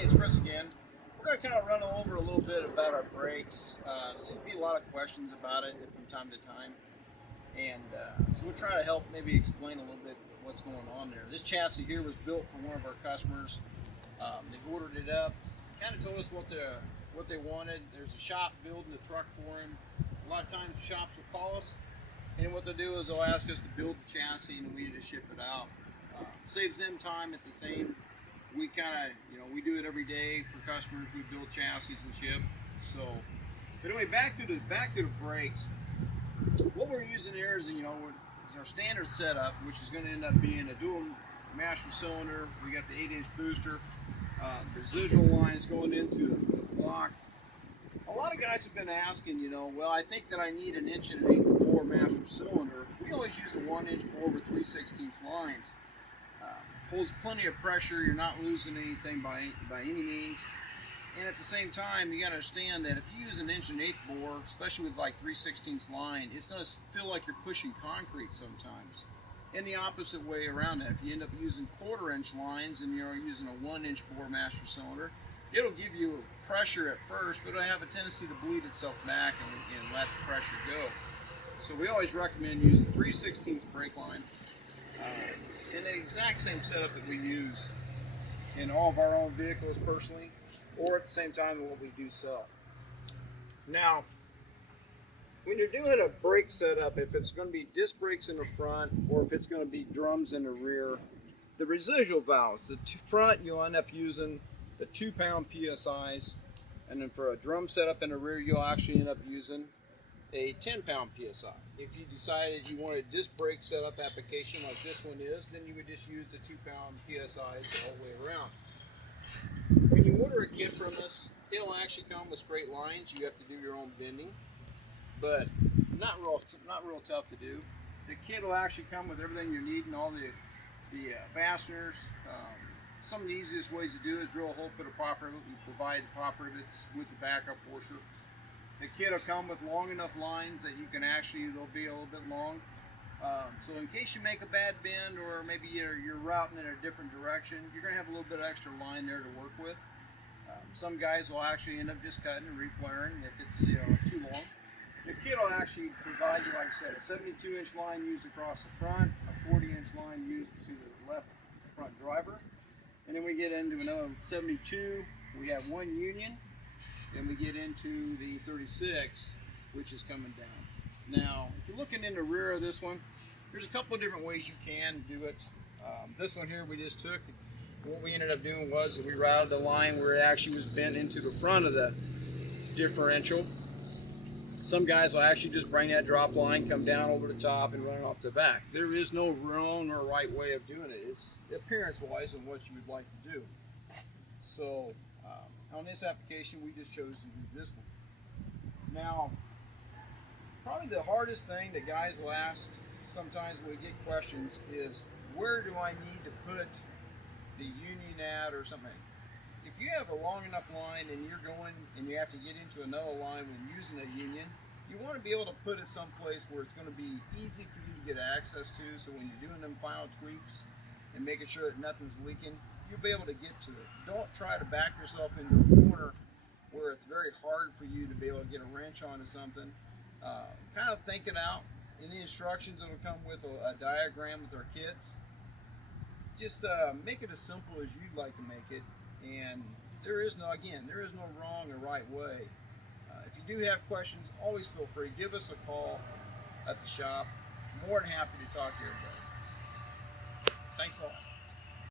Hey, it's Chris again. We're going to kind of run over a little bit about our brakes. Seems to be a lot of questions about it from time to time. And so we'll try to help maybe explain a little bit what's going on there. This chassis here was built for one of our customers. They ordered it up, kind of told us what they wanted. There's a shop building the truck for him. A lot of times shops will call us, and what they'll do is they'll ask us to build the chassis and we just ship it out. Saves them time at the same. We kind of, we do it every day for customers. We build chassis and ship. So, but anyway, back to the brakes. What we're using here is, is our standard setup, which is going to end up being a dual master cylinder. We got the 8-inch booster, residual lines going into the block. A lot of guys have been asking, well, I think that I need an 1.8" bore master cylinder. We always use a 1-inch bore with 3/16 lines. Holds plenty of pressure. You're not losing anything by any means. And at the same time, you got to understand that if you use an 1.8" bore, especially with like 3/16 line, it's going to feel like you're pushing concrete sometimes. And the opposite way around that, if you end up using 1/4" lines and you're using a 1-inch bore master cylinder, it'll give you pressure at first, but it'll have a tendency to bleed itself back and let the pressure go. So we always recommend using 3/16 brake line. In the exact same setup that we use in all of our own vehicles personally, or at the same time what we do sell. Now, when you're doing a brake setup, if it's going to be disc brakes in the front or if it's going to be drums in the rear, the residual valves, the front you'll end up using the 2-pound PSIs, and then for a drum setup in the rear you'll actually end up using a 10-pound PSI. If you decided you wanted a disc brake setup application like this one is, then you would just use the 2-pound PSIs all the way around. When you order a kit from us, it'll actually come with straight lines. You have to do your own bending, but not real tough to do. The kit will actually come with everything you need and all the fasteners. Some of the easiest ways to do it is drill a hole, put a prop rivet. We provide the prop rivets with the backup washer. The kit will come with long enough lines that you can they'll be a little bit long. So in case you make a bad bend or maybe you're routing in a different direction, you're going to have a little bit of extra line there to work with. Some guys will actually end up just cutting and reflaring if it's too long. The kit will actually provide you, like I said, a 72-inch line used across the front, a 40-inch line used to the left front driver. And then we get into another 72, we have one union. Then we get into the 36, which is coming down. Now, if you're looking in the rear of this one, there's a couple of different ways you can do it. This one here we just took. What we ended up doing was that we routed the line where it actually was bent into the front of the differential. Some guys will actually just bring that drop line, come down over the top, and run it off the back. There is no wrong or right way of doing it. It's appearance-wise and what you would like to do. So, on this application, we just chose to do this one. Now, probably the hardest thing that guys will ask sometimes when we get questions is, where do I need to put the union at or something? If you have a long enough line and you're going and you have to get into another line when using a union, you want to be able to put it someplace where it's going to be easy for you to get access to, so when you're doing them final tweaks and making sure that nothing's leaking, you'll be able to get to it. Don't try to back yourself into a corner where it's very hard for you to be able to get a wrench onto something. Kind of think it out. In the instructions, it'll come with a diagram with our kits. Just make it as simple as you'd like to make it. And there is no wrong or right way. If you do have questions, always feel free. Give us a call at the shop. More than happy to talk to everybody. Thanks a lot.